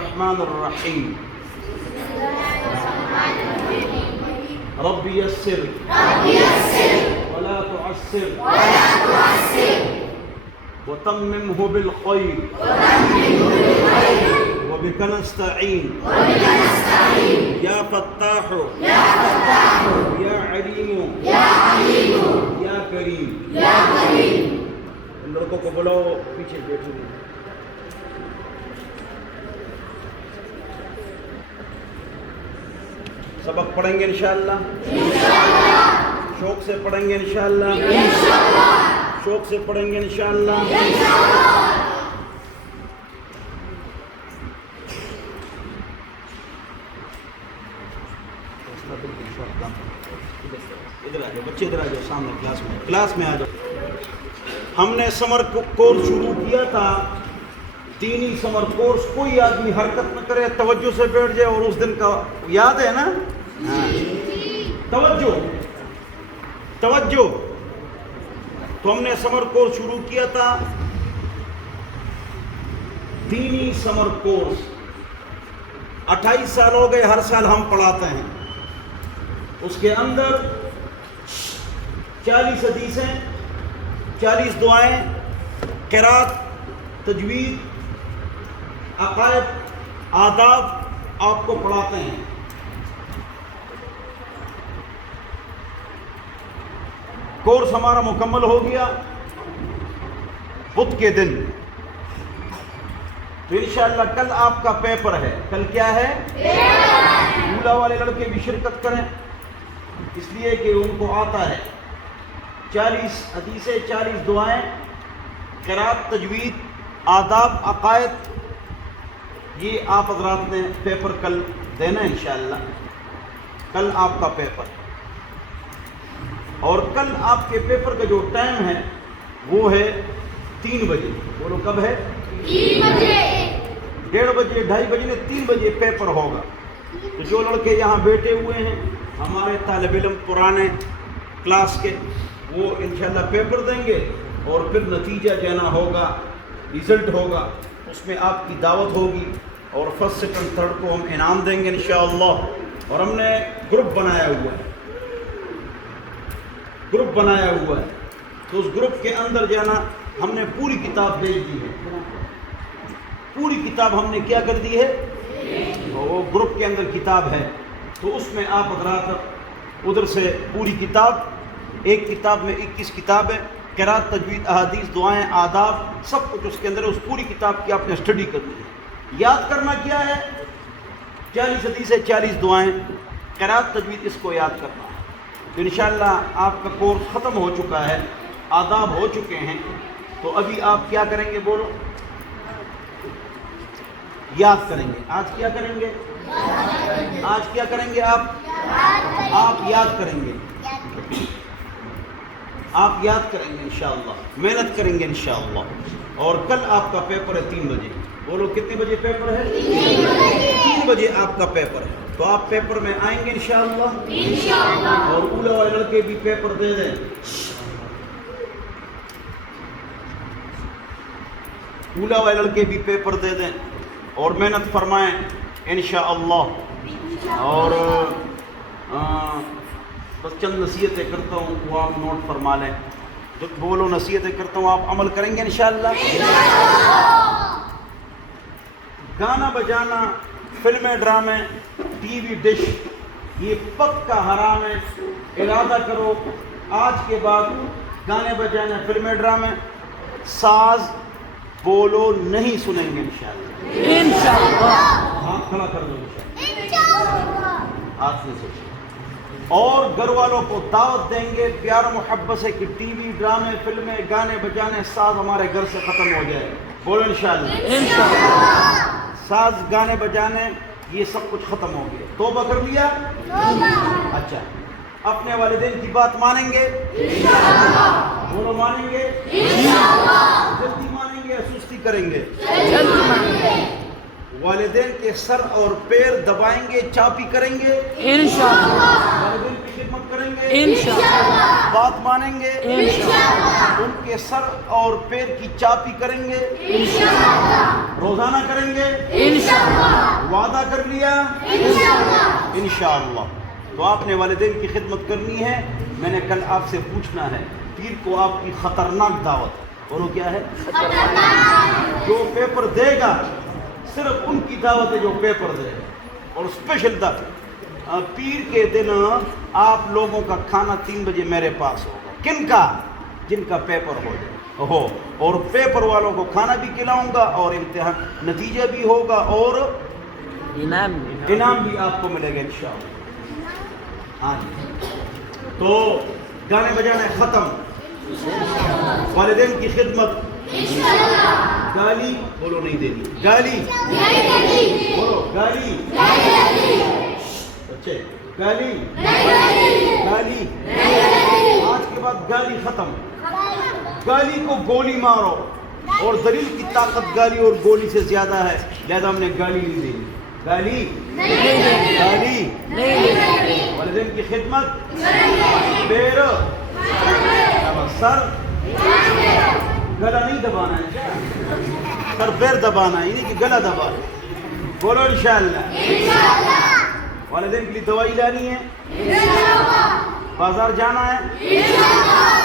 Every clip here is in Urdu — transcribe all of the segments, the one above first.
الرحمن الرحیم رب یسر ولا تعسر وتممه بالخير وبك نستعين يا فتاح يا عليم يا كريم. ان لڑکوں کو بلاؤ پیچھے بیٹھو. سبق پڑھیں گے انشاءاللہ, شوق سے پڑھیں گے انشاءاللہ, شوق سے پڑھیں گے انشاءاللہ. ادھر آ جاؤ بچے, ادھر آ جاؤ سامنے کلاس میں آ جاؤ. ہم نے سمر کورس شروع کیا تھا, دینی سمر کورس. کوئی آدمی حرکت نہ کرے, توجہ سے بیٹھ جائے. اور اس دن کا یاد ہے نا؟ توجہ توجہ. تو ہم نے سمر کورس شروع کیا تھا, دینی سمر کورس. 28 سال ہو گئے, ہر سال ہم پڑھاتے ہیں. اس کے اندر 40 حدیثیں, 40 دعائیں, قرات, تجوید, عقائد, آداب آپ کو پڑھاتے ہیں. کورس ہمارا مکمل ہو گیا بدھ کے دن. تو انشاءاللہ کل آپ کا پیپر ہے. کل کیا ہے؟ اولا والے لڑکے بھی شرکت کریں, اس لیے کہ ان کو آتا ہے. 40 حدیثیں, 40 دعائیں, قرات, تجوید, آداب, عقائد, یہ آپ حضرات نے پیپر کل دینا ہے انشاءاللہ. کل آپ کا پیپر, اور کل آپ کے پیپر کا جو ٹائم ہے وہ ہے 3 بجے. بولو کب ہے؟ 3 بجے. 1:30 بجے, 2:30 بجے نے 3 بجے پیپر ہوگا. تو جو لڑکے یہاں بیٹھے ہوئے ہیں ہمارے طالب علم پرانے کلاس کے, وہ انشاءاللہ پیپر دیں گے, اور پھر نتیجہ دینا ہوگا, رزلٹ ہوگا. اس میں آپ کی دعوت ہوگی, اور فرسٹ, سیکنڈ, تھرڈ کو ہم انعام دیں گے انشاءاللہ. اور ہم نے گروپ بنایا ہوا ہے, گروپ بنایا ہوا ہے. تو اس گروپ کے اندر جانا, ہم نے پوری کتاب بھیج دی ہے. پوری کتاب ہم نے کیا کر دی ہے, وہ گروپ کے اندر کتاب ہے. تو اس میں آپ حضرات ادھر سے پوری کتاب, ایک کتاب میں 21 کتابیں, قرات, تجوید, احادیث, دعائیں, آداب, سب کچھ اس کے اندر ہے. اس پوری کتاب کی آپ نے اسٹڈی کرنی ہے. یاد کرنا کیا ہے؟ 40 حدیثیں, 40 دعائیں, قرات, تجوید, اس کو یاد کرنا ہے. تو انشاءاللہ آپ کا کورس ختم ہو چکا ہے, آداب ہو چکے ہیں. تو ابھی آپ کیا کریں گے؟ بولو. یاد کریں گے. آج کیا کریں گے؟ آج کیا کریں گے آپ یاد کریں گے. آپ یاد کریں گے انشاءاللہ, محنت کریں گے انشاءاللہ. اور کل آپ کا پیپر ہے 3 بجے. بولو کتنے بجے پیپر ہے؟ 3 بجے آپ کا پیپر ہے. تو آپ پیپر میں آئیں گے انشاءاللہ. اور اولا والے لڑکے بھی پیپر دے دیں. اولا والے لڑکے بھی پیپر دے دیں, اور محنت فرمائیں انشاءاللہ. اور بس چند نصیحتیں کرتا ہوں, وہ آپ نوٹ فرما لیں. جو بولو نصیحتیں کرتا ہوں, آپ عمل کریں گے انشاءاللہ. گانا بجانا, فلمیں, ڈرامے, ٹی وی ڈش, یہ پکا حرام ہے. ارادہ کرو آج کے بعد گانے بجانے, فلمیں, ڈرامے, ساز, بولو نہیں سنیں گے انشاءاللہ. ہاتھ کھڑا کر دو انشاءاللہ, ہاتھ سے سوچو. اور گھر والوں کو دعوت دیں گے پیار و محبت سے کہ ٹی وی, ڈرامے, فلمیں, گانے بجانے, ساز ہمارے گھر سے ختم ہو جائے. بولو انشاءاللہ. ساز, گانے بجانے, یہ سب کچھ ختم ہو گیا. توبہ کر لیا؟ اچھا. اپنے والدین کی بات مانیں گے انشاءاللہ. بولو مانیں گے انشاءاللہ. جلدی مانیں گے, سستی کریں گے؟ جلدی مانیں گے. والدین کے سر اور پیر دبائیں گے, چاپی کریں گے انشاءاللہ. والدین کی خدمت کریں گے انشاءاللہ. بات مانیں گے انشاءاللہ. ان کے سر اور پیر کی چاپی کریں گے انشاءاللہ. روزانہ کریں گے انشاءاللہ. وعدہ کر لیا انشاءاللہ. تو آپ نے والدین کی خدمت کرنی ہے. میں نے کل آپ سے پوچھنا ہے پیر کو آپ کی خطرناک دعوت ہے. اور وہ کیا ہے؟ جو پیپر دے گا صرف ان کی دعوت ہے جو پیپر دے گا. اور اسپیشل دعوت پیر کے دن آپ لوگوں کا کھانا 3 بجے میرے پاس ہوگا. کن کا؟ جن کا پیپر ہو جائے ہو. اور پیپر والوں کو کھانا بھی کھلاؤں گا اور امتحان نتیجہ بھی ہوگا اور انعام بھی آپ کو ملے گا انشاءاللہ. ہاں تو گانے بجانے ختم. والدین کی خدمت. گالی بولو نہیں دینی. گالی بولو. گالی بچے. گالی گالی. آج کے بعد گالی ختم. گالی کو گولی مارو. اور دلیل کی طاقت گالی اور گولی سے زیادہ ہے لہذا ہم نے گالی نہیں دینی. گالی گالی. والدین کی خدمت. پیر سر گلا نہیں دبانا ہے. سر پیر دبانا ہے یعنی کہ گلا دبانا. بولو انشاءاللہ. والدین کے لیے دوائی لانی ہے. بازار جانا ہے.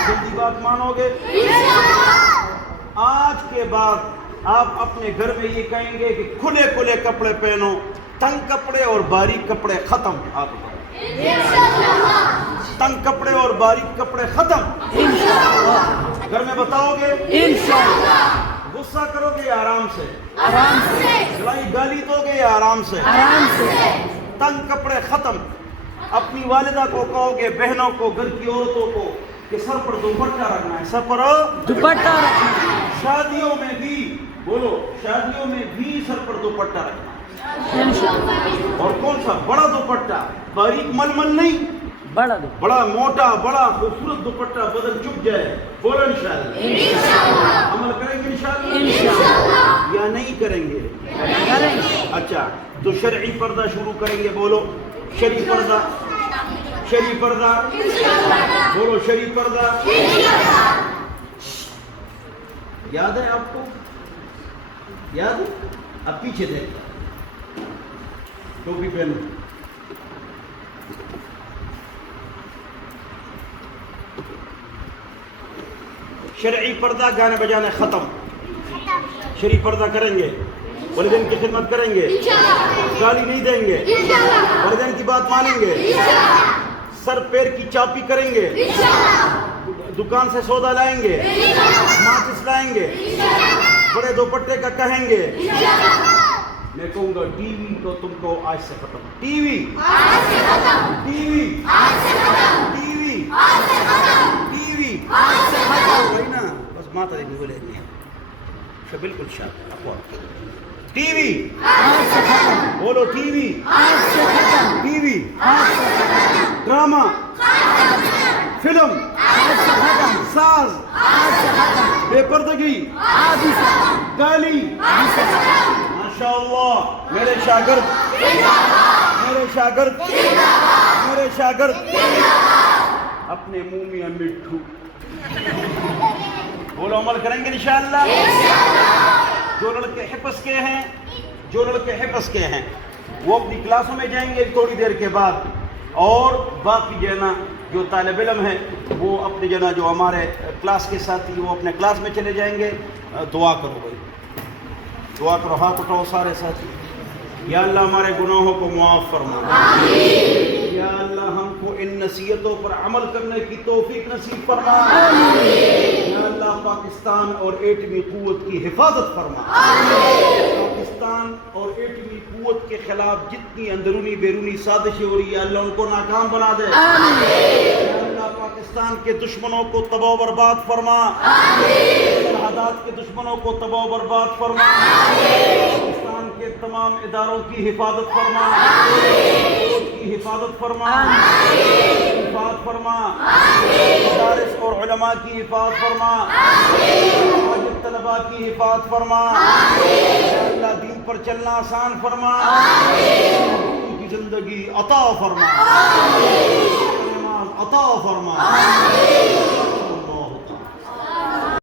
جلدی بات مانو گے. آج کے بعد آپ اپنے گھر میں یہ کہیں گے کہ کھلے کھلے کپڑے پہنو. تنگ کپڑے اور باریک کپڑے ختم. آپ تنگ کپڑے اور باریک کپڑے ختم. گھر میں بتاؤ گے. غصہ کرو گے یا آرام سے؟ گالی دو گے یا آرام سے؟ تنگ کپڑے ختم. اپنی والدہ کو کہو گے, بہنوں کو, گھر کی عورتوں کو کہ سر پر دوپٹہ رکھنا ہے. سر پر دوپٹہ رکھنا ہے. شادیوں میں بھی بولو. شادیوں میں بھی سر پر دوپٹہ رکھنا ہے. اور کون سا؟ بڑا دوپٹہ. باریک ململ نہیں. بڑا موٹا بڑا خوبصورت دوپٹہ بدن چپ جائے. بولو انشاءاللہ. عمل کریں گے انشاءاللہ یا نہیں کریں گے؟ اچھا تو شرعی پردہ شروع کریں گے. بولو شرعی پردہ. شرعی پردہ بولو. شرعی پردہ یاد ہے آپ کو؟ یاد ہے؟ اب پیچھے دیکھ. ٹوپی پہنو. شرعی پردہ گانے بجانے ختم. شرعی پردہ کریں گے. والدین کی خدمت کریں گے. گالی نہیں دیں گے. والدین کی بات مانیں گے. سر پیر کی چاپی کریں گے. دکان سے سودا لائیں گے. ماچس لائیں گے. بڑے دوپٹے کا کہیں گے. میں کہوں گا ٹی وی کو تم کو آج سے ختم. T V T V T V T V نا بس ماتا دیکھ بولے بالکل شاید. ٹی وی بولو. T V T V drama film ساز بے پردگی گالی. ماشاءاللہ میرے شاگرد اپنے منہ میں مٹھو. بولو عمل کریں گے انشاءاللہ. جو لڑکے حفظ کے ہیں وہ اپنی کلاسوں میں جائیں گے تھوڑی دیر کے بعد. اور باقی جو ہے نا جو طالب علم ہیں وہ اپنے جو ہے نا جو ہمارے کلاس کے ساتھی وہ اپنے کلاس میں چلے جائیں گے. دعا کرو بھائی. دعا کرو. ہاتھ اٹھاؤ سارے ساتھی. یا اللہ ہمارے گناہوں کو معاف فرما. یا اللہ ہم کو ان نصیحتوں پر عمل کرنے کی توفیق نصیب فرما. یا اللہ پاکستان اور ایٹمی قوت کی حفاظت فرما. پاکستان اور ایٹمی قوت کے خلاف جتنی اندرونی بیرونی سازشیں ہو رہی ہے اللہ ان کو ناکام بنا دے. یا اللہ پاکستان کے دشمنوں کو تباہ و برباد فرما. سرحدات کے دشمنوں کو تباہ و برباد فرما. پاکستان کے تمام اداروں کی حفاظت فرما. کی حفاظت فرما. حفاظت فرما. مدارس اور علماء کی حفاظت فرما. مساجد طلباء کی حفاظت فرما. اللہ دین پر چلنا آسان فرما. ان کی زندگی عطا فرما. عطا فرما.